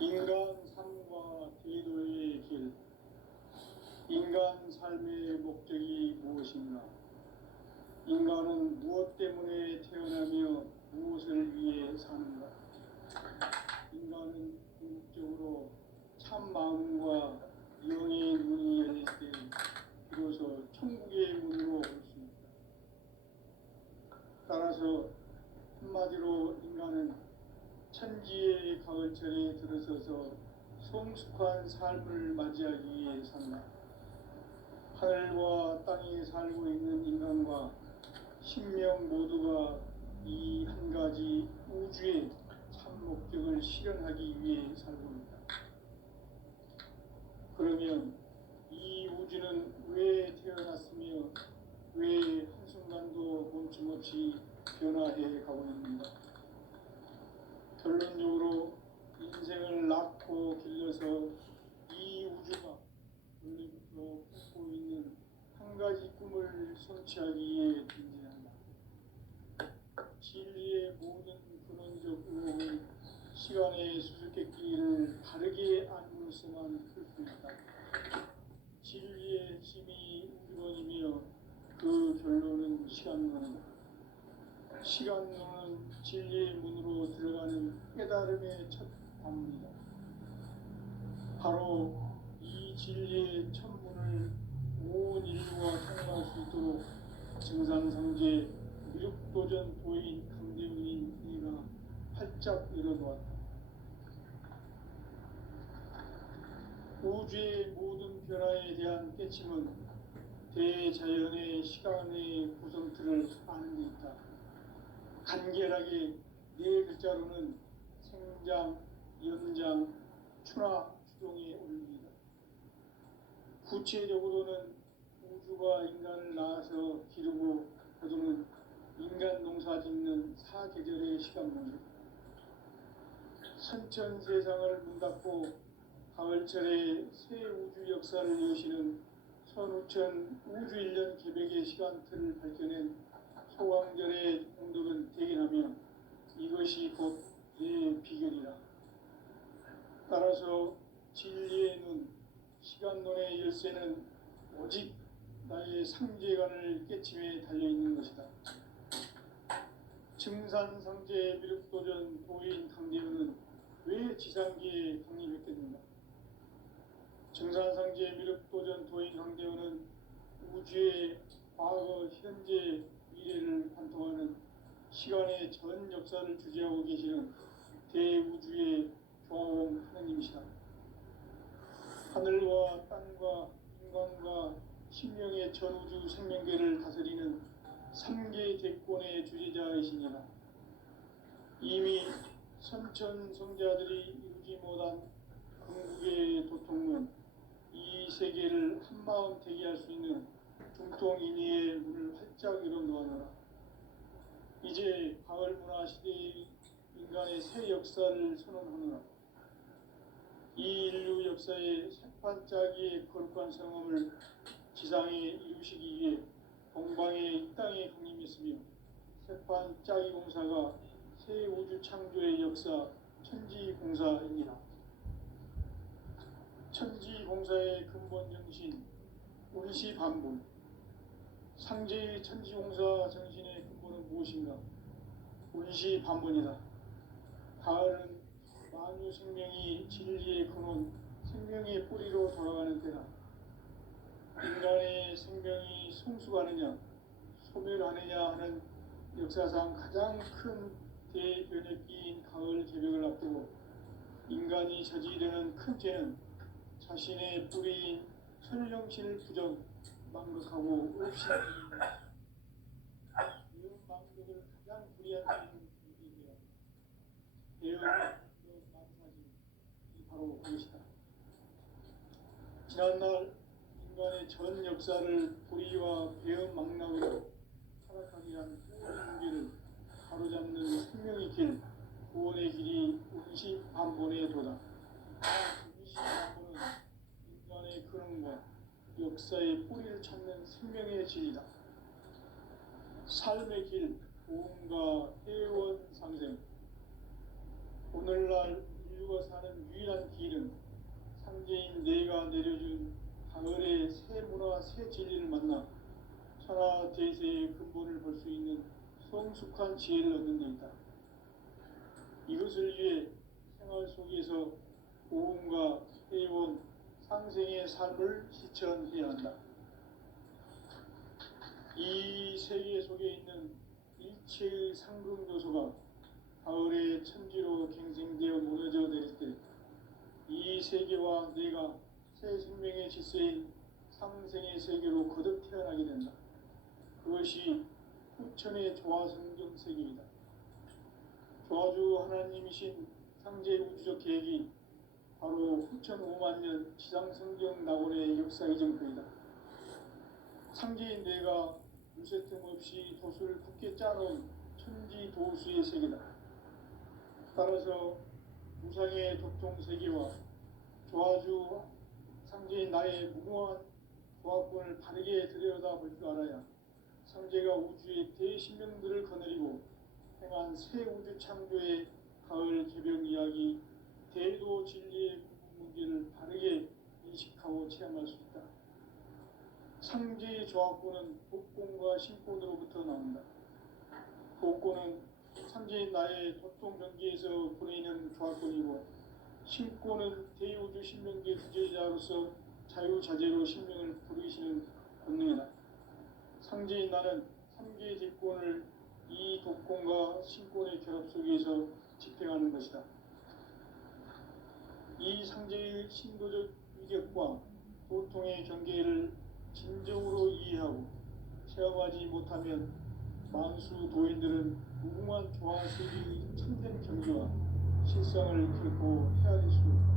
인간 삶과 대도의 길. 인간 삶의 목적이 무엇인가? 인간은 무엇 때문에 태어나며 무엇을 위해 사는가? 인간은 궁극적으로 참 마음과 영의 문이 열릴 때 비로소 천국의 문으로 올 수 있다. 따라서 한마디로 인간은 천지의 가을철에 들어서서 성숙한 삶을 맞이하기 위해 산다. 하늘과 땅에 살고 있는 인간과 신명 모두가 이 한 가지 우주의 참 목적을 실현하기 위해 살고 있다. 그러면 이 우주는 왜 태어났으며 왜 한순간도 멈춤없이 변화해 가고 있는가? 결론적으로 인생을 낳고 길러서 이 우주가 원래부터 품고 있는 한 가지 꿈을 성취하기 위해 존재한다. 진리의 모든 근원적 의혹은 시간의 수수께끼를 바르게 알므로서만 풀 수 있다. 진리의 핵심이 우주론이며 그 결론은 시간론이다. 시간론은 진리의 문으로 들어가는 깨달음의 첫 관문이다. 바로 이 진리의 첫 문을 온 인류가 통과할 수 있도록 증산상제 미륵도전 도인 강대문인 이가 활짝 열어놓았다. 우주의 모든 변화에 대한 깨침은 대자연의 시간의 구성틀을 아는 데 있다. 간결하게 네 글자로는 생장, 연장, 추나 추동의 원리이다. 구체적으로는 우주가 인간을 낳아서 기르고 거두는 인간 농사 짓는 사계절의 시간문이다. 선천세상을 문닫고 가을철에 새 우주 역사를 여시는 선우천 우주일년 개백의 시간틀을 밝혀낸 소강절의 공덕은 대견하며 이것이 곧 내 비결이라. 따라서 진리의 눈, 시간론의 열쇠는 오직 나의 상제관을 깨침에 달려있는 것이다. 증산상제 미륵도전 도인 강대문은 왜 지상기에 강림했겠는가? 증산상제 미륵도전 도인 강대문은 우주의 과거, 현재, 미래를 관통하는 시간의 전 역사를 주재하고 계시는 대우주의 조화원 하느님이시다. 하늘과 땅과 인간과 신명의 전우주 생명계를 다스리는 3개 대권의 주재자이시니라. 이미 선천성자들이 이루지 못한 궁극의 도통문, 이 세계를 한마음 대기할 수 있는 중통인의의 문을 활짝 열어놓아노라. 이제 가을 문화 시대의 인간의 새 역사를 선언하노라. 이 인류 역사의 새반짝이의 거룩한 성험을 지상에 이루시기 위해 동방의 이 땅에 강림했으며 새반짝이 공사가 새 우주 창조의 역사 천지공사이니라. 천지공사의 근본 정신 운시반분. 상제의 천지공사 정신의 근본은 무엇인가? 운시반분이다. 가을은 만유 생명이 진리의 근원, 생명의 뿌리로 돌아가는 때다. 인간의 생명이 성숙하느냐, 소멸하느냐 하는 역사상 가장 큰 대변혁기인 가을 개벽을 앞두고 인간이 저지르는 큰 죄는 자신의 뿌리인 선령실 부정, 망극하고 없이 배운 망극을 가장 불이한 죄는 배운 망극 만사지 바로 그것이다. 지난날 인간의 전 역사를 불의와 배은 망락으로 타락하게 한 모든 문제를 바로잡는 생명의 길, 구원의 길이 운시반본의 도다. 운시반본은 인간의 근원과 역사의 뿌리를 찾는 생명의 진리다. 삶의 길, 보험과 회원 상생. 오늘날 인류가 사는 유일한 길은 상제인 내가 내려준 가을의 새 문화 새 진리를 만나 천하 대세의 근본을 볼 수 있는 성숙한 지혜를 얻는 데 있다. 이것을 위해 생활 속에서 고음과 회원, 상생의 삶을 실천해야 한다. 이 세계 속에 있는 일체의 상금 요소가 가을의 천지로 갱생되어 무너져 내릴 때 이 세계와 내가 새 생명의 질서인 상생의 세계로 거듭 태어나게 된다. 그것이 후천의 조화성경 세계이다. 조화주 하나님이신 상제 우주적 계획이 바로 후천 5만 년 지상성경 낙원의 역사 이전표이다. 상제인 내가 물새 틈 없이 도수를 굳게 짜놓은 천지 도수의 세계다. 따라서 무상의 도통 세계와 조화주 상제인 나의 무궁한 조화권을 바르게 들여다볼 줄 알아야 상제가 우주의 대신명들을 거느리고 행한 새 우주 창조의 가을 개벽 이야기 대도 진리의 문제를 바르게 인식하고 체험할 수 있다. 상제의 조화권은 복권과 신권으로부터 나온다. 복권은 상제인 나의 도통 경계에서 보내는 조화권이고 신권은 대우주 신명계 주제자로서 자유자재로 신명을 부르시는 권능이다. 상제인 나는 3개의 직권을 이 독권과 신권의 결합 속에서 집행하는 것이다. 이 상제의 신도적 위력과 도통의 경계를 진정으로 이해하고 체험하지 못하면 만수 도인들은 무궁한 조화세계의 참된 경지와 실상을 결코 헤아릴 수 없다.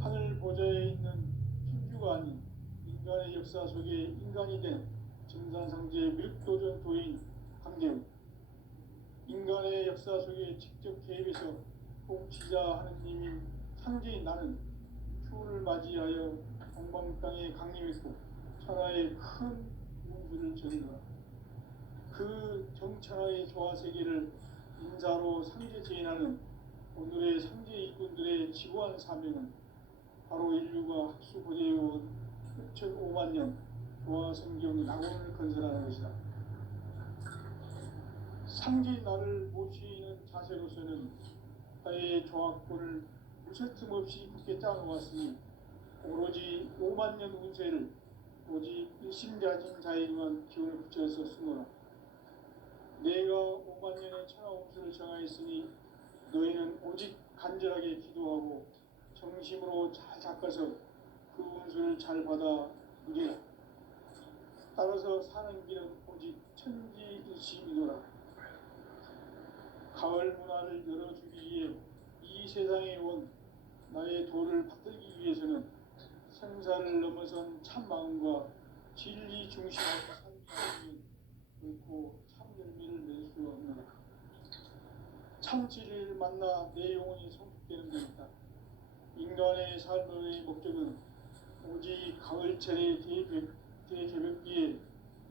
하늘 보좌에 있는 천주가 아닌 인간의 역사 속에 인간이 된 증산상제 밀도전 도인 강대우, 인간의 역사 속에 직접 개입해서 통치자 하느님인 상제인 나는 추운을 맞이하여 동방땅에 강림했고 천하의 큰 운수를 전하노라. 그 정천하의 조화세계를 인사로 상제 제인하는 오늘의 상제 일꾼들의 지구한 사명은 바로 인류가 학수고대해온 6,5만 년 조화성경 낙원을 건설하는 것이다. 상제인 나를 모시는 자세로서는 나의 조화권을 무쇠 틈 없이 굳게 짜놓았으니 오로지 5만 년 운세를 오직 일심자진 자에게만 기운을 붙여서 쓰노라. 내가 5만 년의 천하 운수를 정하였으니 너희는 오직 간절하게 기도하고 정심으로 잘 닦아서 그 운수를 잘 받아 누리라. 따라서 사는 길은 오직 천지일심이노라. 가을 문화를 열어주기 위해 이 세상에 온 나의 도를 받들기 위해서는 생사를 넘어선 참 마음과 진리 중심의 삶이 결코 참 열매를 맺을 수 없노라. 참 진리를 만나 내 영혼이 성숙되는 데 있다. 인간의 삶의 목적은 오직 가을철의 대개벽기에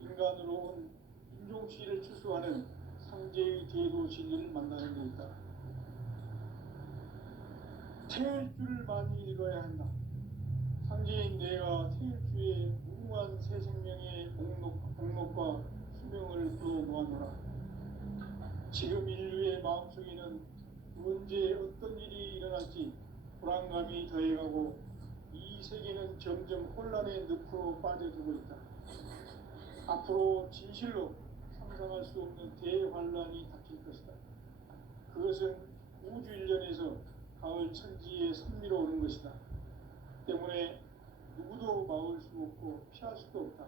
인간으로 온 인종시를 추수하는 상제의 대도 진리를 만나는 데 있다. 태일주를 많이 읽어야 한다. 상제인 내가 태일주의 무궁한 새 생명의 목록과 수명을 풀어놓았노라. 지금 인류의 마음속에는 언제 어떤 일이 일어날지 불안감이 더해가고 이 세계는 점점 혼란의 늪으로 빠져들고 있다. 앞으로 진실로 상상할 수 없는 대환란이 닥칠 것이다. 그것은 우주 일련에서 가을 천지에 선미로 오는 것이다. 때문에 누구도 막을 수 없고 피할 수도 없다.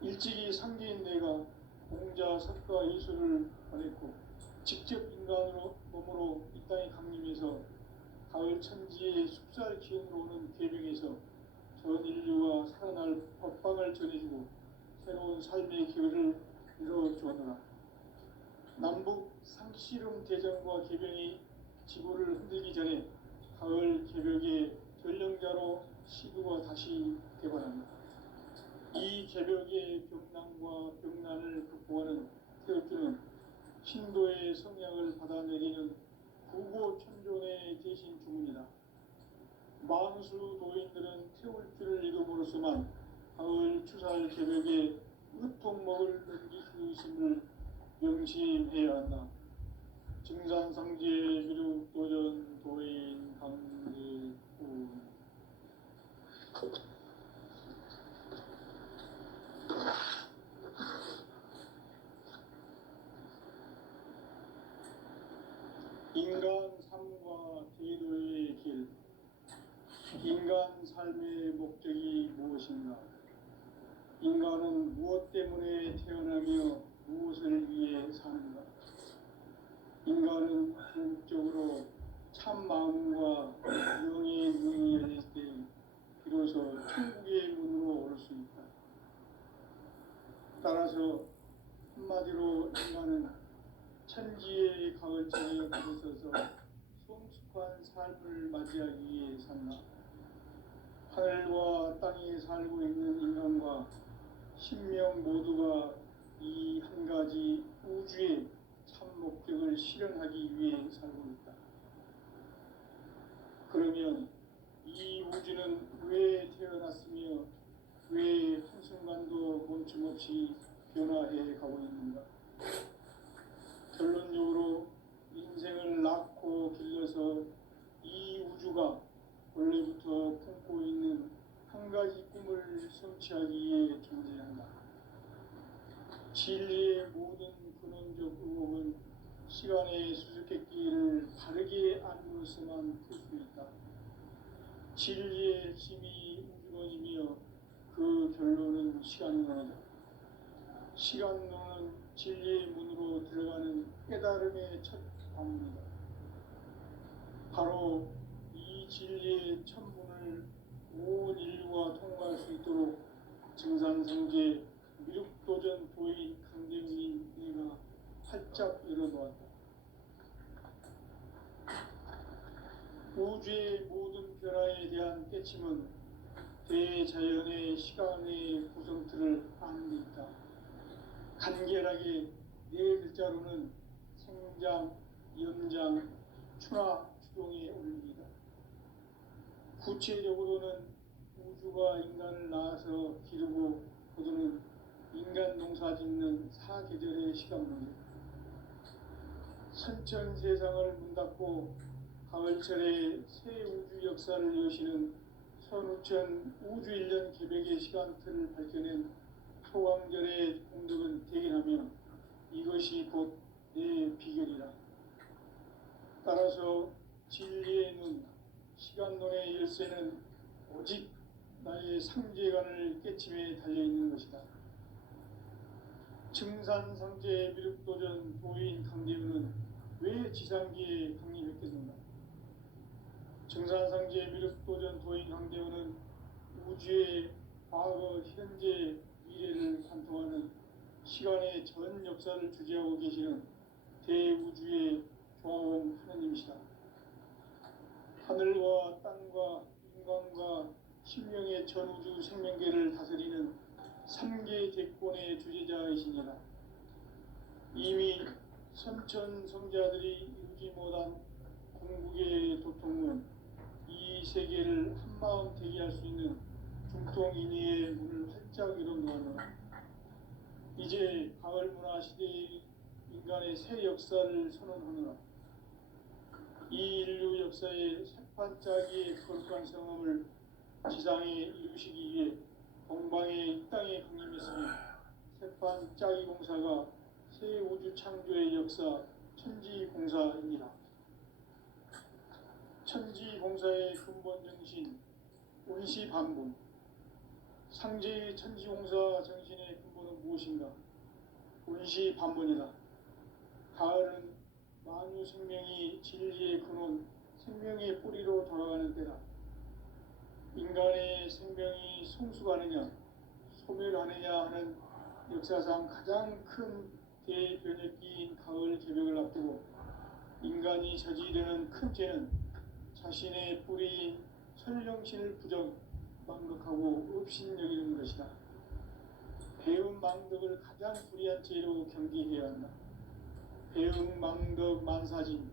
일찍이 상제인 내가 공자, 석가, 예수를 보냈고 직접 인간으로 몸으로 이 땅에 강림해서 가을 천지의 숲살 기운으로 오는 계명에서 전 인류가 살아날 법방을 전해주고 새로운 삶의 기회를 이뤄주었노라. 남북 상씨름 대전과 개병이 지구를 흔들기 전에 가을 개벽의 전령자로 시구가 다시 개발합니다. 이 개벽의 병난과 병난을 극복하는 태엽주는 신도의 성향을 받아내리는 구고 천주 대신 주문이다. 만수 도인들은 태울 줄을 이름으로서만 가을 추살 개벽에 으통먹을 넘길 수 있음을 명심해야 한다. 증산상제 미륵도전 도인 강대군. 인간 삶과 대도의 길. 인간 삶의 목적이 무엇인가? 인간은 무엇 때문에 태어나며 무엇을 위해 사는가? 인간은 궁극적으로 참 마음과 영의 눈이 열릴 때 비로소 천국의 문으로 올 수 있다. 따라서 한마디로 인간은 천지의 가을철에 들어서서 성숙한 삶을 맞이하기 위해 산다. 하늘과 땅에 살고 있는 인간과 신명 모두가 이 한 가지 우주의 참 목적을 실현하기 위해 살고 있다. 그러면 이 우주는 왜 태어났으며 왜 한순간도 멈춤없이 변화해 가고 있는가? 결론적으로 인생을 낳고 길러서 이 우주가 원래부터 품고 있는 한 가지 꿈을 성취하기 위해 존재한다. 진리의 모든 근원적 의혹은 시간의 수수께끼를 바르게 알므로서만 풀 수 있다. 진리의 핵심이 우주론이며 그 결론은 시간론이다. 시간론은 진리의 문으로 들어가는 깨달음의 첫 방문이다. 바로 이 진리의 천문을 온 인류가 통과할 수 있도록 증산성제 미륵도전 도인 강대훈이 내가 활짝 열어놓았다. 우주의 모든 변화에 대한 깨침은 대자연의 시간의 구성틀을 아는 데 있다. 간결하게 네 글자로는 생장, 연장, 추나 추동의 원리이다. 구체적으로는 우주가 인간을 낳아서 기르고 거두는 인간 농사 짓는 사계절의 시간론이다. 선천 세상을 문 닫고 가을철에 새 우주 역사를 여시는 선우천 우주 1년 개벽의 시간틀을 밝혀낸 소강절의 공덕은 대견하며 이것이 곧 내 비결이라. 따라서 진리의 눈, 시간론의 열쇠는 오직 나의 상제관을 깨침에 달려있는 것이다. 증산상제 미륵도전 도인 강대훈은 왜 지상기에 강림했겠는가? 증산상제 미륵도전 도인 강대훈은 우주의 과거, 현재, 미래를 관통하는 시간의 전 역사를 주재하고 계시는 대우주의 조화원 하느님이시다. 하늘과 땅과 인간과 신명의 전우주 생명계를 다스리는 3계 대권의 주재자이시니라. 이미 선천 성자들이 이루지 못한 궁극의 도통문, 이 세계를 한마음 대기할 수 있는 중통인의의 문을 활짝 열어놓았노라. 이제 가을 문화 시대의 인간의 새 역사를 선언하노라. 이 인류 역사의 새판짜기의 거룩한 성함을 지상에 이루시기 위해 동방의 이 땅에 강림했으며 새판짜기 공사가 새 우주 창조의 역사 천지공사입니다. 천지공사의 근본 정신 운시반분. 상제의 천지공사 정신의 근본은 무엇인가? 운시반분이다. 가을은 만유 생명이 진리의 근원, 생명의 뿌리로 돌아가는 때다. 인간의 생명이 성숙하느냐, 소멸하느냐 하는 역사상 가장 큰 대변혁기인 가을 개벽을 앞두고 인간이 저지르는 큰 죄는 자신의 뿌리인 설령신을 망각하고 업신여기는 것이다. 배운 망덕을 가장 불의한 죄로 경계해야 한다. 배응 망덕 만사진,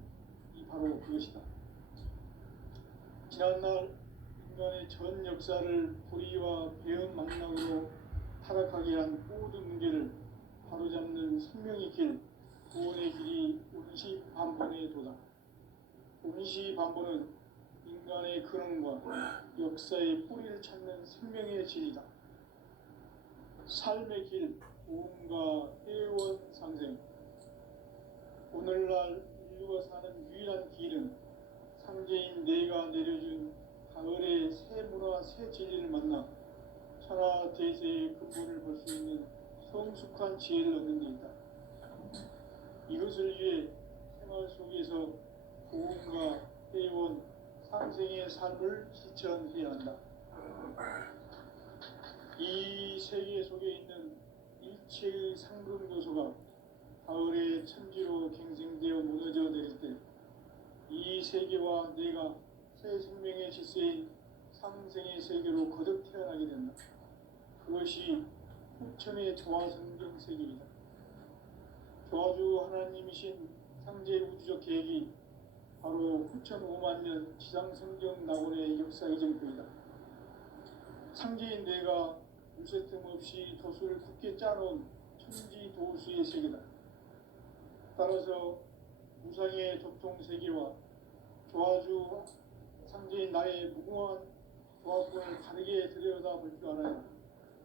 이 바로 그것이다. 지난날 인간의 전 역사를 불의와 배은망락으로 타락하게 한 모든 문제를 바로잡는 생명의 길, 구원의 길이 운시반본에 도다. 운시반본은 인간의 근원과 역사의 뿌리를 찾는 생명의 진리다. 삶의 길, 구원과 회원 상생. 오늘날 인류가 사는 유일한 길은 상제인 내가 내려준 가을의 새 문화, 새 진리를 만나 천하 대세의 근본을 볼 수 있는 성숙한 지혜를 얻는 데 있다. 이것을 위해 생활 속에서 구원과 회원, 상생의 삶을 실천해야 한다. 이 세계 속에 있는 일체의 상금 요소가 가을의 천지로 갱생되어 무너져 내릴 때 이 세계와 내가 새 생명의 질서인 상생의 세계로 거듭 태어나게 된다. 그것이 후천의 조화성경 세계이다. 조화주 하나님이신 상제 우주적 계획이 바로 후천 5만 년 지상성경 낙원의 역사 이정표이다. 상제인 내가 물새 틈 없이 도수를 굳게 짜놓은 천지 도수의 세계다. 따라서 무상의 도통 세계와 조화주 상제인 나의 무궁한 조화권을 다르게 들여다볼 줄 알아야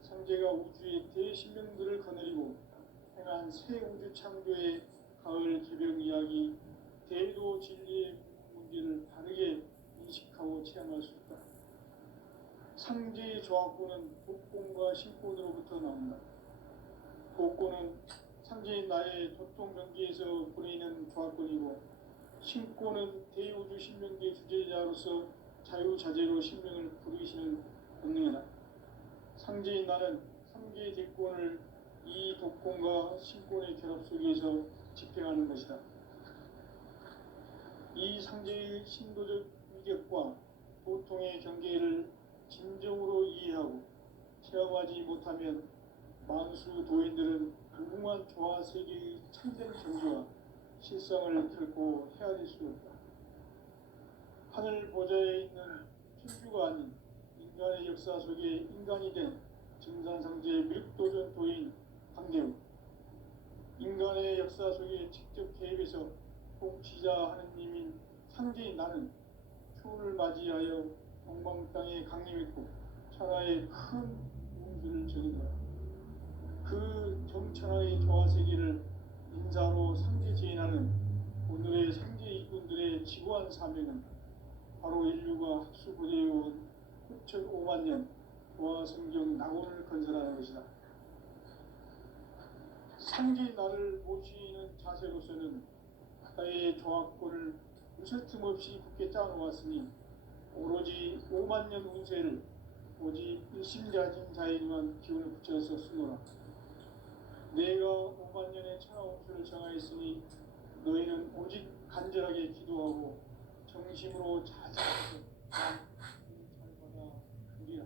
상제가 우주의 대신명들을 거느리고 행한 새 우주 창조의 가을 개벽 이야기, 대도 진리의 문제를 다르게 인식하고 체험할 수 있다. 상제의 조화권은 복권과 신권으로부터 나온다. 복권은 상제인 나의 도통 경기에서 보내는 조화권이고, 신권은 대우주 신명기의 주제자로서 자유자재로 신명을 부르시는 본능이다. 상제인 나는 3개의 대권을 이 독권과 신권의 결합 속에서 집행하는 것이다. 이 상제의 신도적 위력과 보통의 경계를 진정으로 이해하고 체험하지 못하면 만수 도인들은 무궁한 조화 세계의 참된 정지와 실상을 결코 헤아릴 수 없다. 하늘 보좌에 있는 천주가 아닌 인간의 역사 속에 인간이 된 증산상제의 밀도전 도인 강대우, 인간의 역사 속에 직접 개입해서 통치자 하느님인 상제인 나는 추운을 맞이하여 동방 땅에 강림했고 천하의 큰 운수를 적이더라. 그 정천하의 조화세계를 인사로 상제 제인하는 오늘의 상제 이군들의 지구한 사명은 바로 인류가 학수고대해온 후천 5만 년 조화성경 낙원을 건설하는 것이다. 상제인 나를 모시는 자세로서는 나의 조화권을 무쇠 틈 없이 굳게 짜놓았으니 오로지 5만 년 운세를 오직 일심자진 자에게만 기운을 붙여서 쓰노라. 내가 5만 년의 천하운수를 정하였으니 너희는 오직 간절하게 기도하고 정심으로 자제해서 잘 받아 주리라.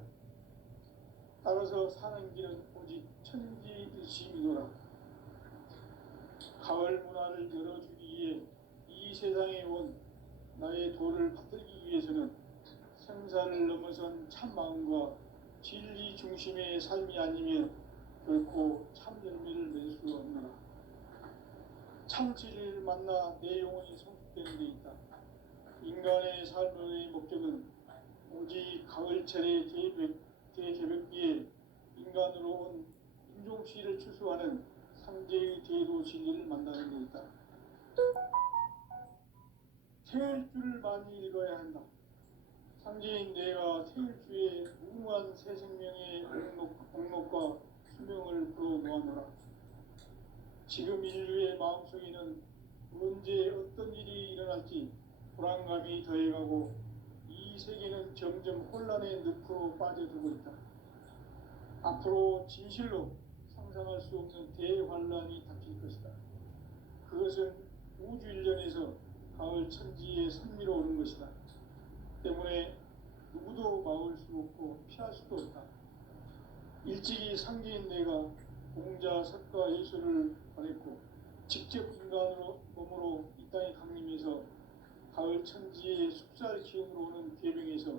따라서 사는 길은 오직 천지일심이노라. 가을 문화를 열어주기 위해 이 세상에 온 나의 도를 받들기 위해서는 생사를 넘어선 참 마음과 진리 중심의 삶이 아니면 결코 참 열매를 낼 수 없노라. 참 진리를 만나 내 영혼이 성숙되는 데 있다. 인간의 삶의 목적은 오직 가을철의 대개벽기에 인간으로 온 인종시를 추수하는 상제의 대도 진리를 만나는 데 있다. 태일주를 많이 읽어야 한다. 상제인 내가 태일주의 무궁한 새 생명의 공록과 수명을 불어모아노라. 지금 인류의 마음속에는 언제 어떤 일이 일어날지 불안감이 더해가고 이 세계는 점점 혼란의 늪으로 빠져들고 있다. 앞으로 진실로 상상할 수 없는 대환란이 닥칠 것이다. 그것은 우주 일련에서 가을 천지의 선미로 오는 것이다. 때문에 누구도 막을 수 없고 피할 수도 없다. 일찍이 상제인 내가 공자, 석가, 예수를 보냈고 직접 인간으로 몸으로 이 땅에 강림해서 가을 그 천지의 숲살 기운으로 오는 계병에서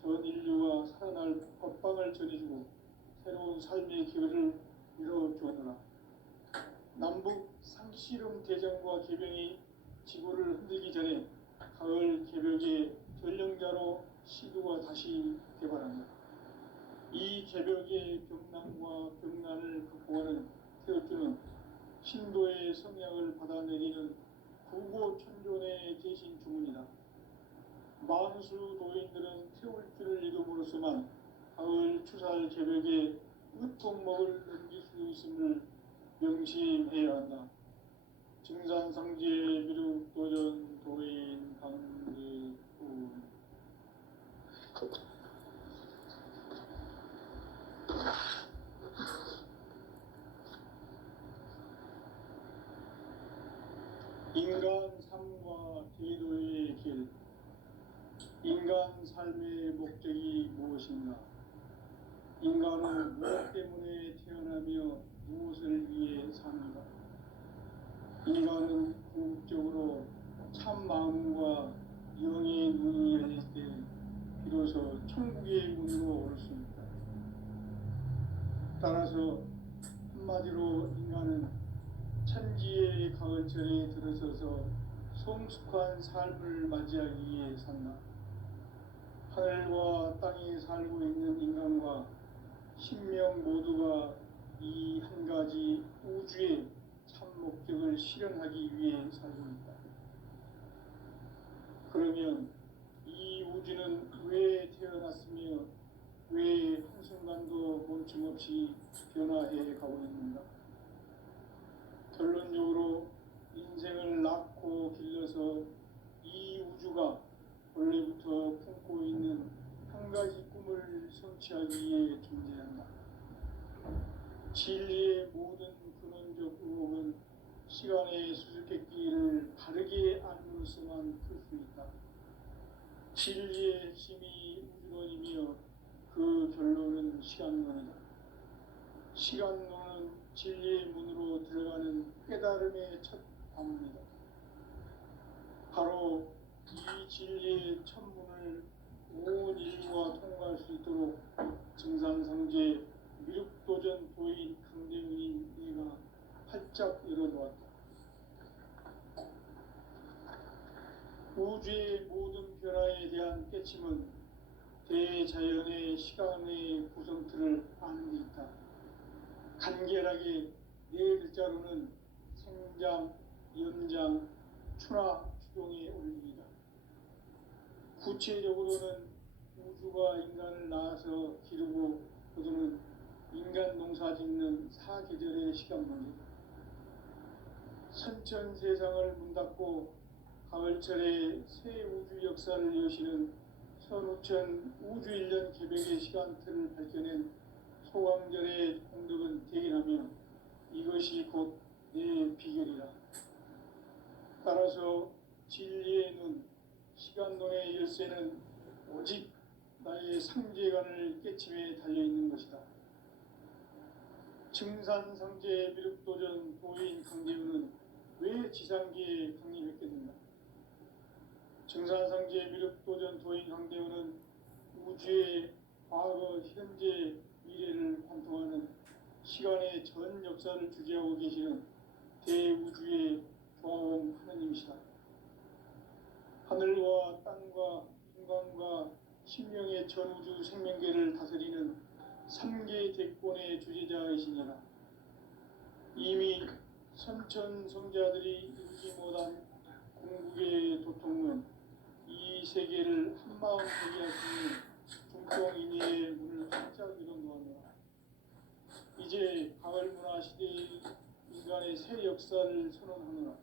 전 인류가 살아날 법방을 전해주고 새로운 삶의 기회를 열어주었노라. 남북 상씨름 대전과 계병이 지구를 흔들기 전에 가을 개벽의 전령자로 시도가 다시 개발한다. 이 개벽의 병난과 병난을 극복하는 태어주는 신도의 성약을 받아내리는 구고천존의 대신 주문이다. 만수 도인들은 태울주를 이름으로서만 가을 추살 개벽의 으통목을 넘길 수 있음을 명심해야 한다. 증산상제 미륵도전 도인 강대우. 인간 삶과 제도의 길. 인간 삶의 목적이 무엇인가? 인간은 무엇 때문에 태어나며 무엇을 위해 삽니까? 인간은 궁극적으로 참 마음과 영의 문이 열릴 때 비로소 천국의 문으로 오를 수 있다. 따라서 한마디로 인간은 천지의 가을철에 들어서서 성숙한 삶을 맞이하기 위해 산다. 하늘과 땅에 살고 있는 인간과 신명 모두가 이 한 가지 우주의 참 목적을 실현하기 위해 살고 있다. 그러면 이 우주는 왜 태어났으며 왜 한순간도 멈춤없이 변화해 가고 있는가? 결론적으로 인생을 낳고 길러서 이 우주가 원래부터 품고 있는 한 가지 꿈을 성취하기 위해 존재한다. 진리의 모든 근원적 의혹은 시간의 수수께끼를 바르게 알므로서만 풀 수 있다. 진리의 핵심이 우주론이며 그 결론은 시간론이다. 시간론은 진리의 문으로 들어가는 깨달음의 첫 관문이다. 바로 이 진리의 첫 문을 온 인류가 통과할 수 있도록 증산상제 미륵도전 도인 강대훈이 내가 활짝 열어놓았다. 우주의 모든 변화에 대한 깨침은 대자연의 시간의 구성틀을 아는 데 있다. 간결하게 네 글자로는 생장, 연장, 추나 추동의 원리이다. 구체적으로는 우주가 인간을 낳아서 기르고 거두는 인간 농사 짓는 사계절의 시간론이다. 선천 세상을 문 닫고 가을철에 새 우주 역사를 여시는 선우천 우주 1년 개벽의 시간틀을 밝혀낸 소강절의 공덕은 대견하며 이것이 곧 내 비결이라. 따라서 진리의 눈, 시간론의 열쇠는 오직 나의 상제관을 깨침에 달려있는 것이다. 증산상제 미륵도전 도인 강대훈은 왜 지상계에 강림했겠는가? 증산상제 미륵도전 도인 강대훈은 우주의 과거, 현재, 미래를 관통하는 시간의 전 역사를 주재하고 계시는 대우주의 조화원 하느님이시다. 하늘과 땅과 인간과 신명의 전우주 생명계를 다스리는 3계 대권의 주재자이시니라. 이미 선천성자들이 이루지 못한 궁극의 도통은 이 세계를 한마음 되게 하시니 중동인의 문을 활짝 열어놓았노라. 이제 가을 문화 시대의 인간의 새 역사를 선언하노라.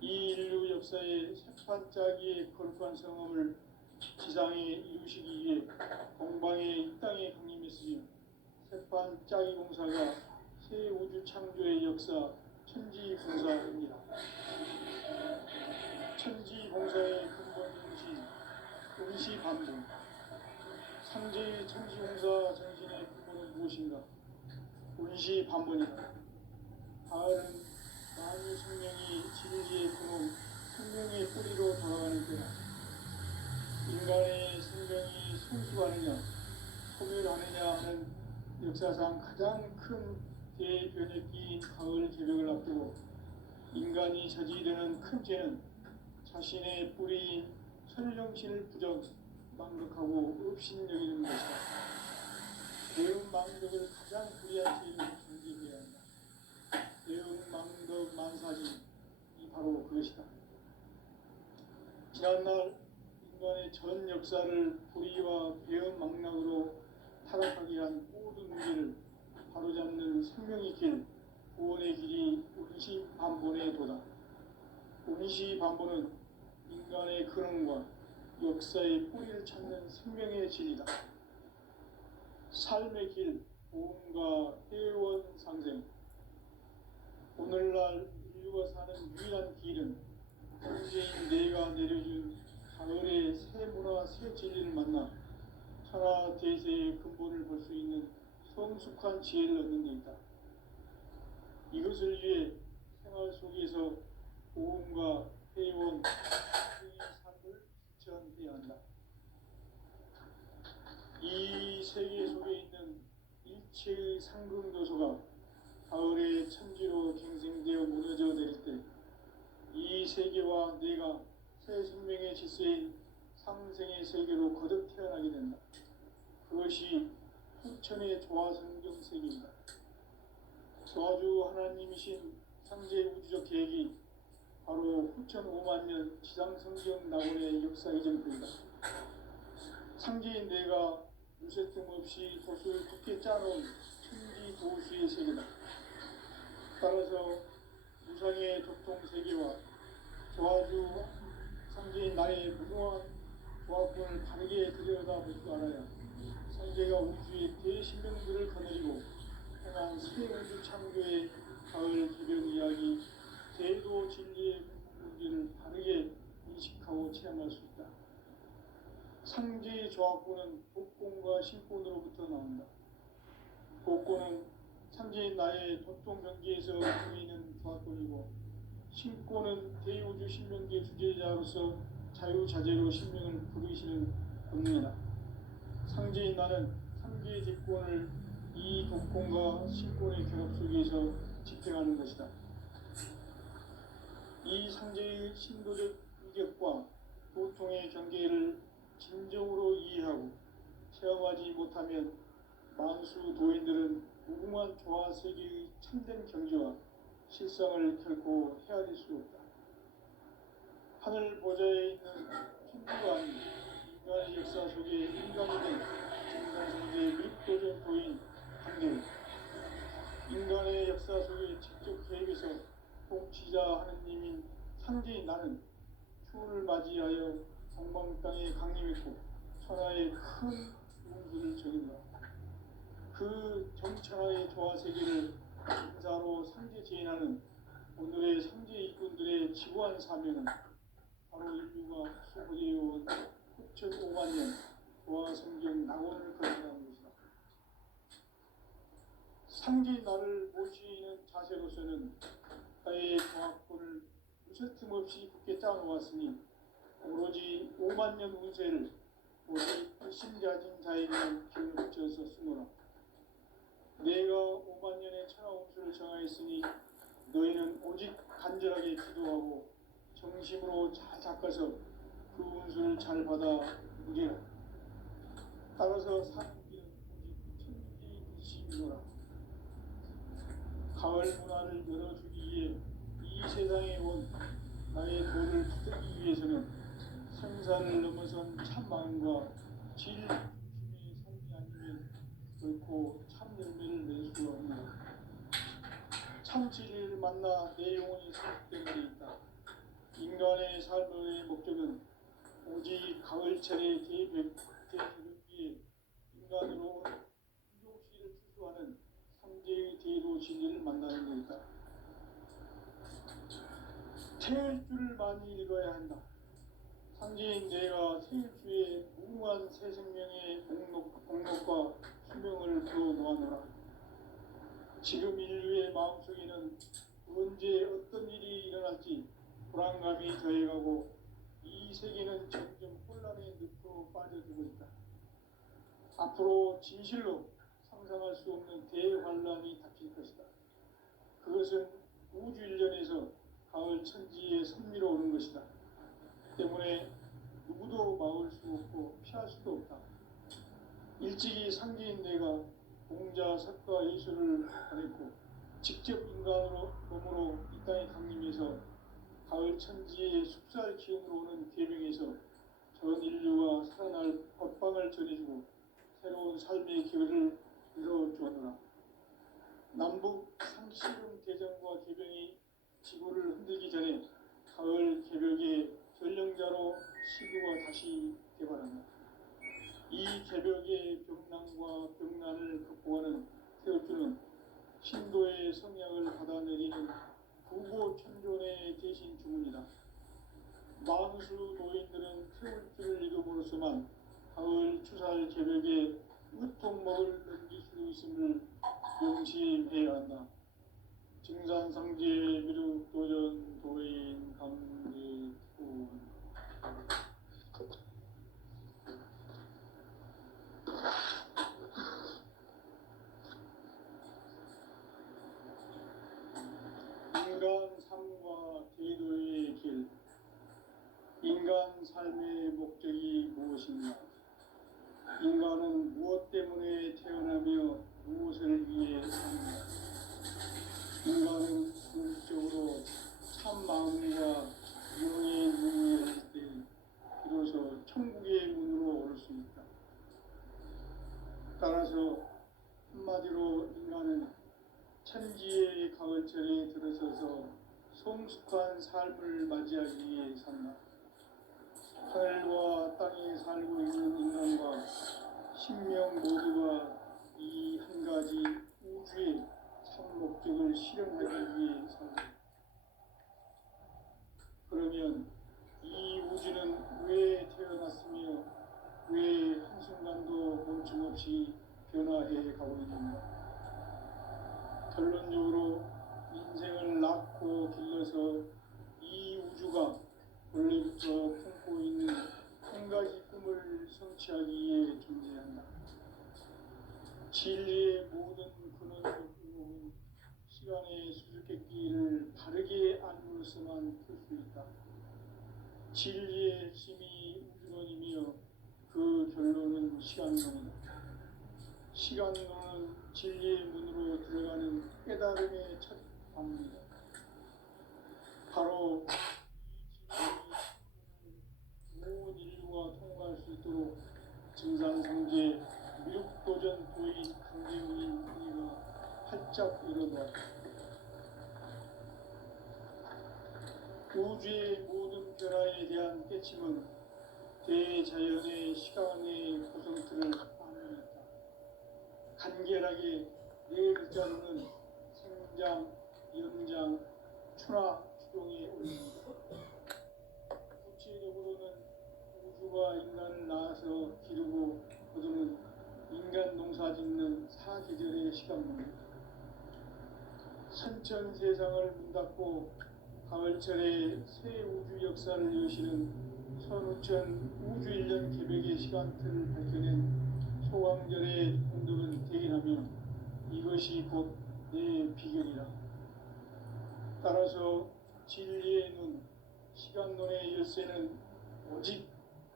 이 인류 역사의 새판짜기의 거룩한 성험을 지상에 이루시기 위해 동방의 이 땅에 강림했으며 새판짜기 공사가 새 우주 창조의 역사 천지봉사입니다. 천지봉사의 근본 응시 반복. 상제의 천지봉사 정신의 근본은 무엇인가? 운시 반문이다. 가을은 만유 생명이 진리의 근원, 생명의 뿌리로 역사상 가장 큰 대변혁기인 가을 개벽을 앞두고 인간이 저지르는 큰 죄는 자신의 뿌리인 천령신을 망각하고 업신여기는 것이다. 대응망덕을 가장 불의한 죄로 정죄해야 한다. 대응망덕 만사지 바로 그것이다. 지난날 인간의 전 역사를 불의와 배은망락으로 타락하게 한 모든 문제를 바로잡는 생명의 길, 구원의 길이 운시반본에 도다. 운시반본은 인간의 근원과 역사의 뿌리를 찾는 생명의 진리다. 삶의 길, 보험과 회원 상생. 오늘날 인류가 사는 유일한 길은 현재인 내가 내려준 가을의 새 문화, 새 진리를 만나 천하 대세의 근본을 볼 수 있는 성숙한 지혜를 얻는 데 있다. 이것을 위해 생활 속에서 보험과 회원, 삶을 실천해야 한다. 이 세계 속에 있는 일체의 상금도서가 가을의 천지로 갱생되어 무너져 내릴 때 이 세계와 내가 새 생명의 질서인 상생의 세계로 거듭 태어나게 된다. 그것이 후천의 조화성경 세계이다. 조화주 하나님이신 상제 우주적 계획이 바로 후천 5만 년 지상성경 낙원의 역사 이정표이다. 상제인 내가 유세 틈 없이 도수를 굳게 짜놓은 천지 도수의 세계다. 따라서 무상의 도통 세계와 조화주 상제인 나의 무궁한 조화권을 바르게 들여다볼 줄 알아야 상제가 우주의 대신명들을 거느리고 행한 새 우주 창조의 가을 개벽 이야기, 제도 진리의 문제를 바르게 인식하고 체험할 수 있다. 상제의 조화권은 복권과 신권으로부터 나온다. 복권은 상제인 나의 도통 경계에서 보이는 조화권이고, 신권은 대우주 신명계 주제자로서 자유자재로 신명을 부르시는 본능이다. 상제인 나는 상제의 제권을 이 독권과 신권의 결합 속에서 집행하는 것이다. 이 상제의 신도적 위격과 도통의 경계를 진정으로 이해하고 체험하지 못하면 만수 도인들은 무궁한 조화 세계의 참된 경지와 실상을 결코 헤아릴 수 없다. 하늘 보좌에 있는 천주가 아닌 인간의 역사 속에 인간이 된 정상성제의 밀도적 도인 한계는 인간의 역사 속에 직접 계획에서 통치자 하느님인 상제인 나는 추운을 맞이하여 동방 땅에 강림했고 천하의 큰 운수를 정인다. 그 정천하의 조화 세계를 인사로 상제 제인하는 오늘의 상제 일꾼들의 지구한 사명은 바로 인류가 수고해온 9,500만 년 조화 성경 낙원을 건설하는 것이다. 상제인 나를 모시는 자세로서는 나의 조화권을 무쇠틈 없이 굳게 짜놓았으니 오로지 5만 년 운세를 오직 불신자진 자에게만 기운을 붙여서 쓰노라. 내가 5만 년의 천하 운수를 정하였으니 너희는 오직 간절하게 기도하고 정심으로 잘 닦아서 그 운수를 잘 받아 누리라. 따라서 사는 길은 오직 천지이시노라. 가을 문화를 열어주기 위해 이 세상에 온 나의 도를 붙들기 위해서는 생사를 넘어선 참 마음과 질 중심의 삶이 아니면 결코 참 열매를 낼 수가 없는 참 진리를 만나 내 영혼이 성숙된 데 있다. 인간의 삶의 목적은 오직 가을철의 대개벽기에 인간으로 온 인종시를 추수하는 상제의 대도 진리를 만나는 데 있다. 태일주를 많이 읽어야 한다. 상제인 내가 태일주의 무궁한 새 생명의 목록과 수명을 부어놓아노라. 지금 인류의 마음속에는 언제 어떤 일이 일어날지 불안감이 더해가고 이 세계는 점점 혼란의 늪으로 빠져들고 있다. 앞으로 진실로 상상할 수 없는 대환란이 닥칠 것이다. 그것은 우주 일련에서 가을 천지의 섭리로 오는 것이다. 때문에 누구도 막을 수 없고 피할 수도 없다. 일찍이 상계인 내가 공자, 석가, 예수를 보냈고 직접 인간으로 몸으로 이 땅에 강림해서 가을 천지의 숲살 기운으로 오는 계명에서 전 인류가 살아날 법방을 전해주고 새로운 삶의 기회를 이뤄주었노라. 남북 상시름 대전과 개병이 지구를 흔들기 전에 가을 개벽의 전령자로 시구가 다시 개발한다. 이 개벽의 병난과 병난을 극복하는 태어주는 신도의 성약을 받아내리는 부고천존의 대신 주문이다. 만수 노인들은 태울주를 이름으로서만 가을 추살 개벽에 으통목을 넘길 수 있음을 명심해야 한다. 증산상제 미륵 도전 도인 감리 구원. 인간 삶과 제도의 길. 인간 삶의 목적이 무엇인가? 인간은 무엇 때문에 태어나며 무엇을 위해 사는가? 인간은 궁극적으로 참 마음과 영의 문이 열릴 때 비로소 천국의 문으로 오를 수 있다. 따라서 한마디로 인간은 천지의 가을철에 들어서서 성숙한 삶을 맞이하기 위해 산다. 하늘과 땅에 살고 있는 인간과 신명 모두가 이 한 가지 우주의 참 목적을 실현하기 위해 산다. 그러면 이 우주는 왜 태어났으며 왜 한순간도 멈춤없이 변화해 가고 있는가? 결론적으로 인생을 낳고 길러서 이 우주가 원래부터 품고 있는 한 가지 꿈을 성취하기 위해 존재한다. 진리의 모든 근원적 의목은 시간의 수수께끼를 바르게 알므로서만 풀 수 있다. 진리의 핵심이 우주론이며 그 결론은 시간론이다. 시간론은 진리의 문으로 들어가는 깨달음의 첫 방문이다. 바로 온 인류가 통과할 수 있도록 증산상제 미륵도전 도인 강제문인 우리가 활짝 열어놓았다. 우주의 모든 변화에 대한 깨침은 대자연의 시간의 구성틀을 반영했다. 간결하게 네 글자로는 생장, 연장, 추나 추동에 올립니다. 구체적으로는 우주가 인간을 낳아서 기르고 거두는 인간 농사 짓는 사계절의 시간입니다. 선천 세상을 문닫고 가을철에 새 우주 역사를 여시는 선우천 우주 일년 개벽의 시간틀을 밝혀낸 소강절의 공덕은 대견하며 이것이 곧 내 비결이라. 따라서 진리의 눈, 시간론의 열쇠는 오직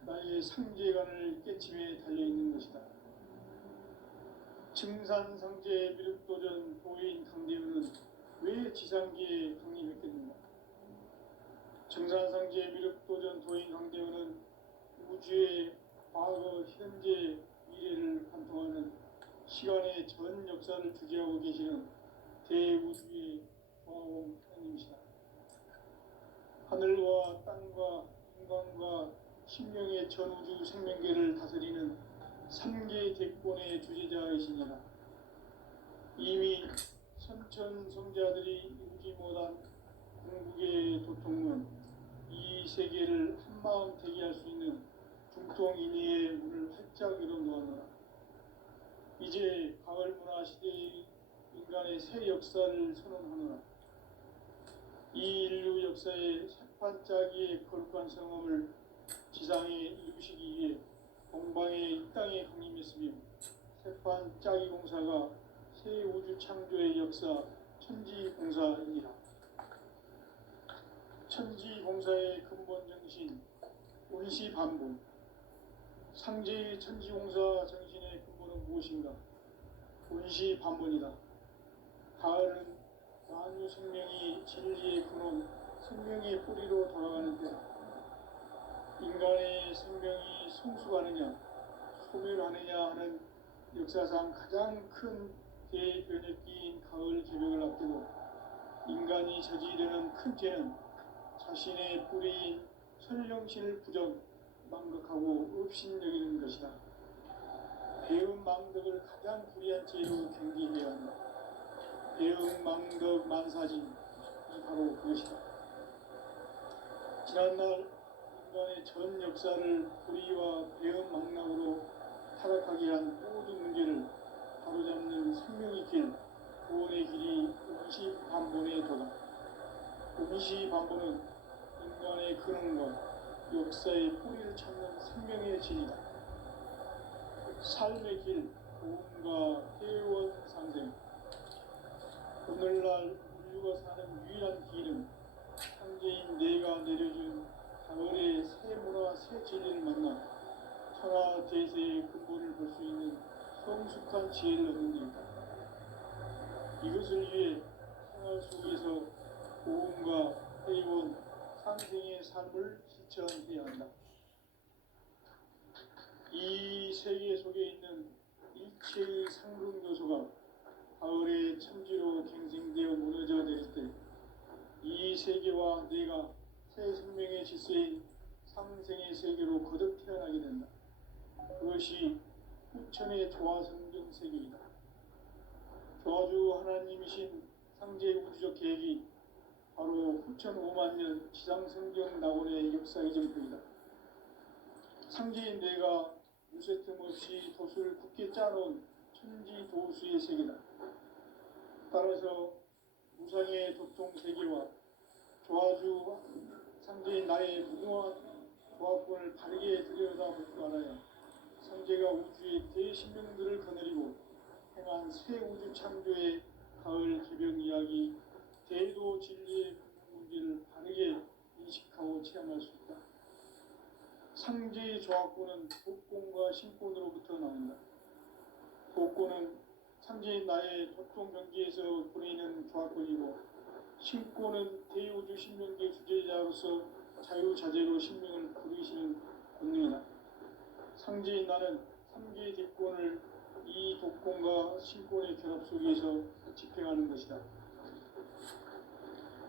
나의 상제관을 깨침에 달려있는 것이다. 증산상제 미륵도전 도인 강대우는 왜 지상기에 강림했겠는가? 증산상제 미륵도전 도인 강대우는 우주의 과거, 현재, 미래를 관통하는 시간의 전 역사를 주재하고 계시는 대우주의 과공 하나님이시다. 하늘과 땅과 인간과 신명의 전우주 생명계를 다스리는 삼계 대권의 주제자이시니라. 이미 선천성자들이 이루지 못한 궁극의 도통문, 이 세계를 한마음 되게 할 수 있는 중통인의의 문을 활짝 열어놓았노라. 이제 가을 문화 시대의 인간의 새 역사를 선언하노라. 이 인류 역사의 새판짜기의 거룩한 성험을 지상에 이루시기 위해 동방의 이 땅에 강림했으며 세판 짜기 공사가 새 우주 창조의 역사 천지공사입니다. 천지공사의 근본 정신 원시반복. 상제의 천지공사 정신의 근본은 무엇인가? 원시반복이다. 가을은 만유 생명이 진리의 근원, 생명의 뿌리로 돌아가는 때, 인간의 생명이 성숙하느냐 소멸하느냐 하는 역사상 가장 큰 대변혁기인 가을 개벽을 앞두고 인간이 저지르는 큰 죄는 자신의 뿌리인 선령신을 부정, 망각하고 업신여기는 것이다. 배음 망덕을 가장 불의한 죄로 경계해야 한다. 배음 망덕 만사진이 바로 그것이다. 지난날 인간의 전 역사를 불의와 배음 망락으로 타락하게 한 모든 문제를 바로잡는 생명의 길, 구원의 길이 원시반본의 도다. 원시반본은 인간의 근원과 역사의 뿌리를 찾는 생명의 진이다. 삶의 길, 구원과 회원 상생. 오늘날 인류가 사는 유일한 길은 창조인 내가 내려준 가을의 새 문화, 새 진리를 만나 천하 대세의 근본을 볼 수 있는 성숙한 지혜를 얻는 일이다. 이것을 위해 생활 속에서 고음과 회원, 상생의 삶을 실천해야 한다. 이 세계 속에 있는 일체의 상승 요소가 가을의 천지로 갱생되어 무너져 내릴 때 이 세계와 내가 새 생명의 질서인 상생의 세계로 거듭 태어나게 된다. 그것이 후천의 조화성경 세계이다. 조화주 하나님이신 상제 우주적 계획이 바로 후천 5만 년 지상성경 낙원의 역사의 전표이다. 상제인 내가 무쇠 틈 없이 돛을 굳게 짜놓은 천지도수의 세계다. 따라서 무상의 도통 세계와 조화주 상제인 나의 무궁한 조화권을 바르게 들여다볼 줄 알아야 상제가 우주의 대신명들을 거느리고 행한 새 우주 창조의 가을 개벽 이야기, 대도 진리의 문제를 바르게 인식하고 체험할 수 있다. 상제의 조화권은 복권과 신권으로부터 나온다. 복권은 상제인 나의 도통 경계에서 보내는 조화권이고, 신권은 대우주 신명계 주제자로서 자유자재로 신명을 부르시는 권능이다. 상제인 나는 상제의 대권을 이 독권과 신권의 결합 속에서 집행하는 것이다.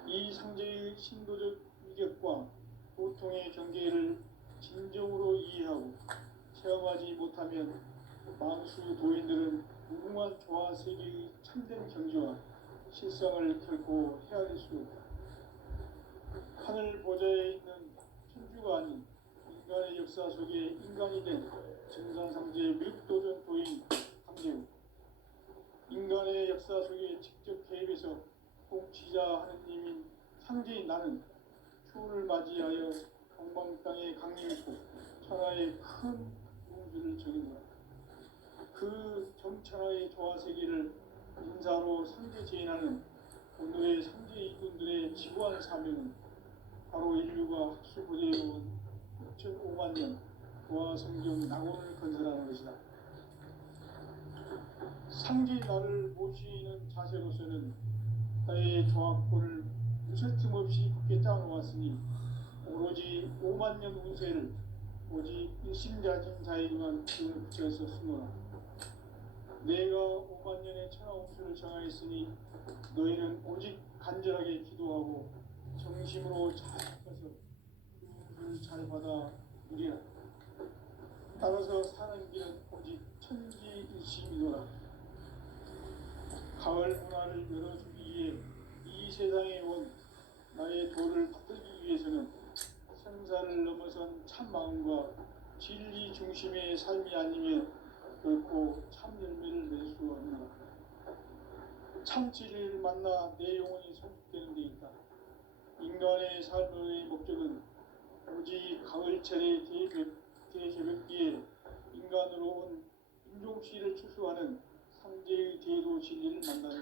이 상제의 신도적 위격과 보통의 경계를 진정으로 이해하고 체험하지 못하면 만수 도인들은 무궁한 조화 세계의 참된 경지와 실상을 결코 헤아릴 수 없다. 하늘 보좌에 있는 천주가 아닌 인간의 역사 속에 인간이 된 정산상제의 밀도전 도인 강제우, 인간의 역사 속에 직접 개입해서 통치자 하느님인 상제인 나는 추후를 맞이하여 동방 땅에 강림했고 천하의 큰 공주를 정했노라. 그 정천하의 조화세계를 인사로 상제 제인하는 오늘의 상제 이군들의 지구한 사명은 바로 인류가 학수고대해온 6,5만 년 조화성경 낙원을 건설하는 것이다. 상제 나를 모시는 자세로서는 나의 조화권을 무쇠 틈 없이 굳게 짜놓았으니 오로지 5만 년 운세를 오직 일심자진 자에게만 기운을 붙여서 쓰노라. 내가 5만 년의 천하 운수를 정하였으니 너희는 오직 간절하게 기도하고 정심으로 잘 가서 그 운수를 잘 받아 누리라. 따라서 사는 길은 오직 천지일심이노라. 가을 문화를 열어주기 위해 이 세상에 온 나의 도를 받들기 위해서는 생사를 넘어선 참 마음과 진리 중심의 삶이 아니면 결코 참 열매를 낼 수 없노라. 참 진리를 만나 내 영혼이 성숙되는 데 있다. 인간의 삶의 목적은 오직 가을철의 대개벽기에 인간으로 온 김종씨를 추수하는 상제의 제도 진리를 만나는